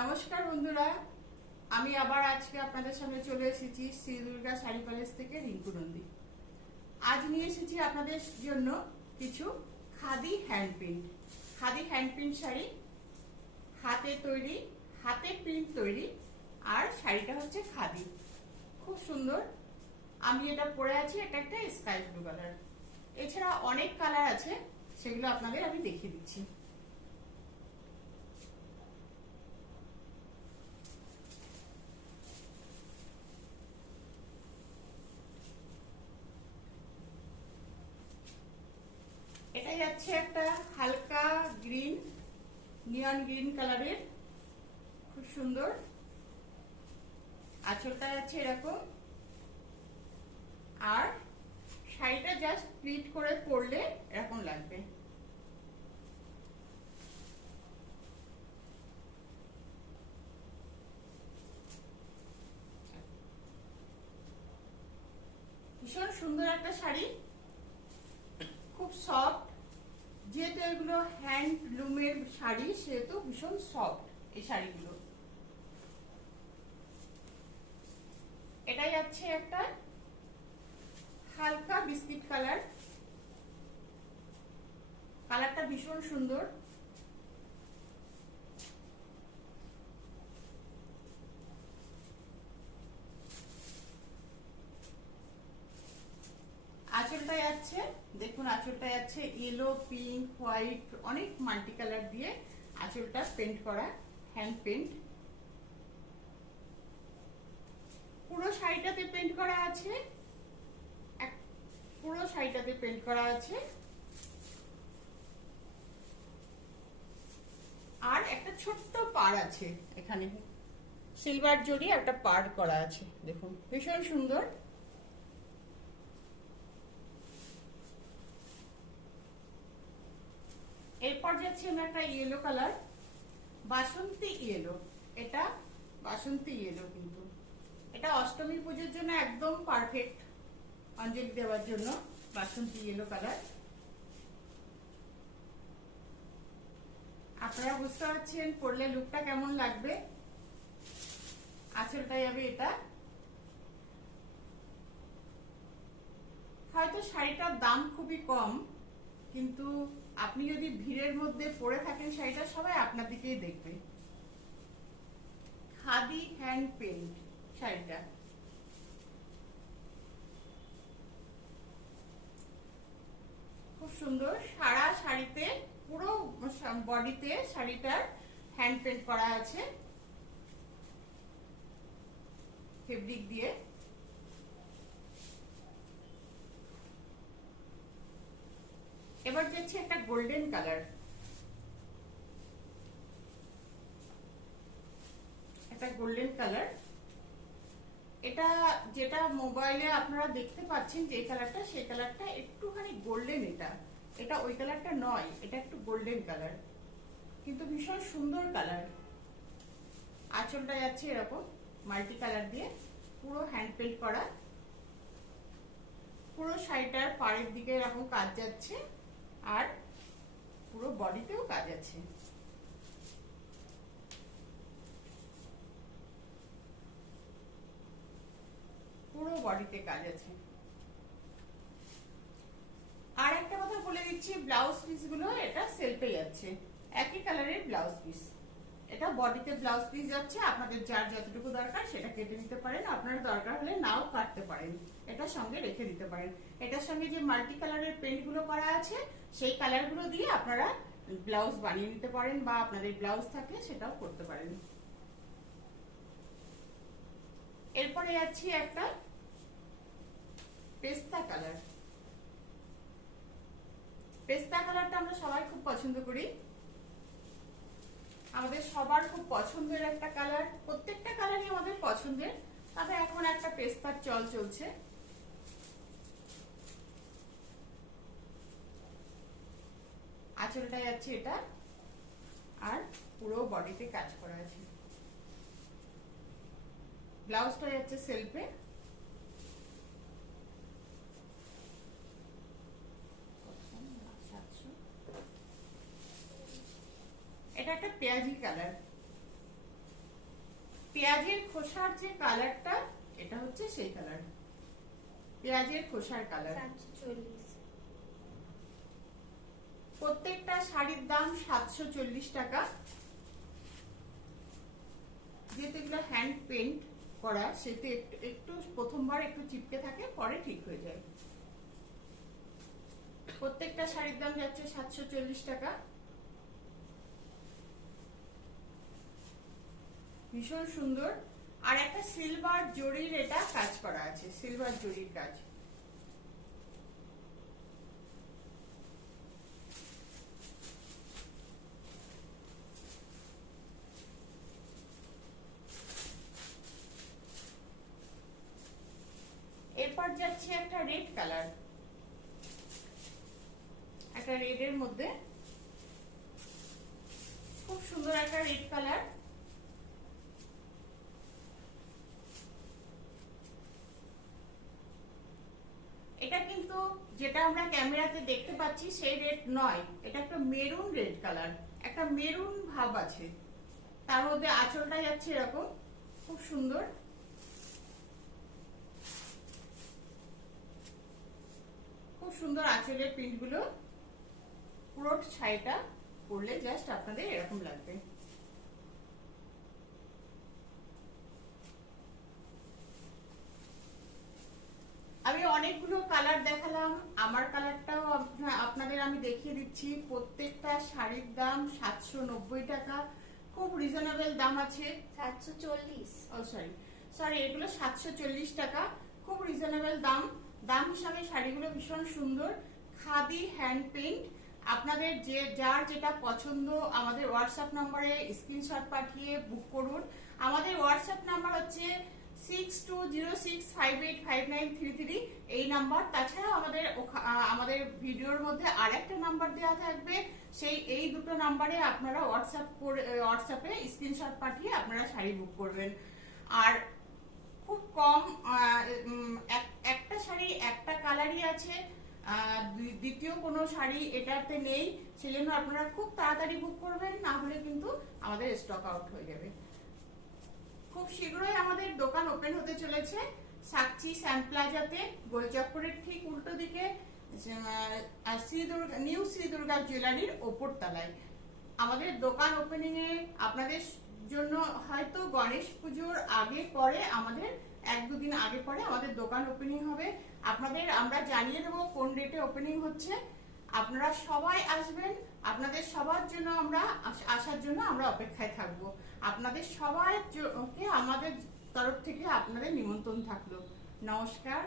নমস্কার বন্ধুরা, আমি আবার আজকে আপনাদের সামনে চলে এসেছি শ্রী দুর্গা শাড়ি প্যালেস থেকে রিঙ্কু নন্দী। আজ নিয়ে এসেছি আপনাদের জন্য কিছু খাদি হ্যান্ড প্রিন্ট শাড়ি, হাতে তৈরি, হাতে প্রিন্ট তৈরি। আর শাড়িটা হচ্ছে খাদি, খুব সুন্দর। আমি এটা পরে আছি, এটা একটা স্কাই ব্লু কালার। এছাড়া অনেক কালার আছে, সেগুলো আপনাদের আমি দেখিয়ে দিচ্ছি। এটা যাচ্ছে একটা হালকা গ্রিন, নিয়ন গ্রিন কালারের, খুব সুন্দর। আঁচলটা যাচ্ছে এরকম, আর শাড়িটা জাস্ট প্লিট করে পরলে এরকম লাগবে। ভীষণ সুন্দর একটা শাড়ি, খুব সফট। যেহেতু এগুলো হ্যান্ডলুমের শাড়ি, সেহেতু ভীষণ সফট এই শাড়িগুলো। এটা যাচ্ছে একটা হালকা বিস্কিট কালার, কালারটা ভীষণ সুন্দর। আঁচলটা যাচ্ছে, দেখুন আঁচলটা যাচ্ছে ইয়েলো, পিঙ্ক, হোয়াইট, অনেক মাল্টি কালার দিয়ে আঁচলটা পেন্ট করা, হ্যান্ড পেন্ট। পুরো শাড়িটাতে পেন্ট করা আছে, পুরো শাড়িটাতে পেন্ট করা আছে। আর একটা ছোট্ট পাড় আছে এখানে, সিলভার জড়ি একটা পাড় করা আছে, দেখুন ভীষণ সুন্দর। এরপর যাচ্ছে আমরা একটা ইয়েলো কালার, বাসন্তী ইয়েলো। এটা বাসন্তী ইয়েলো, কিন্তু এটা অষ্টমী পুজোর জন্য একদম পারফেক্ট, অঞ্জলি দেওয়ার জন্য। বাসন্তী ইয়েলো কালার, আপনারা বুঝতে পারছেন পরলে লুকটা কেমন লাগবে। আঁচলটা যাবে এটা। হয়তো শাড়িটার দাম খুবই কম, কিন্তু আপনি যদি ভিড়ের মধ্যে পরে থাকেন শাড়িটা, সবাই আপনার দিকেই দেখবে। খাদি হ্যান্ড পেন্ট শাড়িটা, খুব সুন্দর। সারা শাড়িতে, পুরো বডিতে শাড়িটার হ্যান্ড পেন্ট করা আছে ফেব্রিক দিয়ে। এবার যাচ্ছে একটা গোল্ডেন কালার, একটা গোল্ডেন কালার। এটা যেটা মোবাইলে আপনারা দেখতে পাচ্ছেন যে কালারটা, সেই কালারটা একটুখানি গোল্ডেন। এটা এটা ওই কালারটা নয়, এটা একটু গোল্ডেন কালার, কিন্তু ভীষণ সুন্দর কালার। আঁচলটা যাচ্ছে এরকম মাল্টি কালার দিয়ে, পুরো হ্যান্ড পেন্ট করা। পুরো শাড়িটার পাড়ের দিকে এরকম কাজ যাচ্ছে, আর পুরো বডিতেও কাজ আছে। পুরো বডিতে কাজ আছে। আর একটা কথা বলে দিচ্ছি, ব্লাউজ পিস গুলো এটা সেলফে যাচ্ছে, একই কালারের ব্লাউজ পিস। এটা বডিতে ব্লাউজ পিস যাচ্ছে, আপনাদের যার যতটুকু দরকার সেটা কেটে নিতে পারেন, আপনার দরকার হলে নাও কাটতে পারেন, এটার সঙ্গে রেখে দিতে পারেন। এটার সঙ্গে যে মাল্টি কালারের পেন্ট গুলো করা আছে, সেই কালার গুলো দিয়ে আপনারা ব্লাউজ বানিয়ে নিতে পারেন, বা আপনাদের ব্লাউজ থাকলে সেটাও করতে পারেন। এরপরে যাচ্ছি একটা পেস্তা কালার। পেস্তা কালারটা আমরা সবাই খুব পছন্দ করি, আমাদের সবার খুব পছন্দের একটা কালার। প্রত্যেকটা কালারই আমাদের পছন্দের, তবে এখন একটা পেস্তার চল চলছে। আঁচলটা যাচ্ছে এটা, আর পুরো বডিতে কাজ করা আছে। ব্লাউজটা যাচ্ছে সেলফে। এটা একটা পেঁয়াজি কালার, পেঁয়াজের খোসার যে কালারটা, এটা হচ্ছে সেই কালার, পেঁয়াজের খোসার কালার। 740। প্রত্যেকটা শাড়ির দাম 740 টাকা। যেহেতু এগুলো হ্যান্ড পেন্ট করা, সেতে একটু প্রথমবার একটু চিপকে থাকে, পরে ঠিক হয়ে যায়। প্রত্যেকটা শাড়ির দাম যাচ্ছে 740 টাকা। ভীষণ সুন্দর। আর একটা সিলভার জরির এটা কাজ করা আছে, সিলভার জরির কাজ। এরপর যাচ্ছে একটা রেড কালার, একটা রেডের মধ্যে খুব সুন্দর একটা রেড কালার। এটা কিন্তু যেটা আমরা ক্যামেরাতে দেখতে পাচ্ছি সেই রেড নয়, এটা একটা মেরুন রেড কালার, একটা মেরুন ভাব আছে। তার মধ্যে আঁচলটা যাচ্ছে এরকম, খুব সুন্দর। খুব সুন্দর আঁচলের প্রিন্ট গুলো। পুরো শাড়িটা পরলে জাস্ট আপনাদের এরকম লাগবে। আমি অনেকগুলো কালার দেখালাম, আমার কালারটাও আপনাদের আমি দেখিয়ে দিচ্ছি। প্রত্যেকটা শাড়ির দাম 790 টাকা, খুব রিজনেবল দাম আছে। 740। ও সরি, এগুলো 740 টাকা, খুব রিজনেবল দাম। দাম হিসাবে শাড়িগুলো ভীষণ সুন্দর, খাদি হ্যান্ড পেইন্ট। আপনাদের যার যেটা পছন্দ আমাদের হোয়াটসঅ্যাপ নম্বরে স্ক্রিনশট পাঠিয়ে বুক করুন। আমাদের হোয়াটসঅ্যাপ নাম্বার হচ্ছে 6206585933, এই নাম্বার। তাছাড়া আমাদের ভিডিওর মধ্যে আরেকটা নাম্বার দেওয়া থাকবে, এই দুটো নাম্বারে আপনারা হোয়াটসঅ্যাপে স্ক্রিনশট পাঠিয়ে আপনারা শাড়ি বুক করবেন। আর খুব কম, একটা শাড়ি একটা কালারই আছে, দ্বিতীয় কোনো শাড়ি এটাতে নেই, সেজন্য আপনারা খুব তাড়াতাড়ি বুক করবেন, না হলে কিন্তু আমাদের স্টক আউট হয়ে যাবে। খুব শীঘ্রই আমাদের দোকান ওপেন হতে চলেছে সাকচি শ্যাম প্লাজাতে, গোলচক্করের ঠিক উল্টো দিকে, নিউ শ্রী দুর্গা জুয়েলারির ওপর তলায়। আমাদের দোকান ওপেনিং এ আপনাদের জন্য হয়তো গণেশ পুজোর আগে পরে, আমাদের 1-2 দিন আগে পরে আমাদের দোকান ওপেনিং হবে। আপনাদের আমরা জানিয়ে দেবো কোন ডেটে ওপেনিং হচ্ছে। আপনারা সবাই আসবেন, আপনাদের সবার জন্য আসার জন্য আমরা অপেক্ষায় থাকবো। আপনাদের সবাইকে আমাদের তরফ থেকে আপনাদের নিমন্ত্রণ থাকলো। নমস্কার।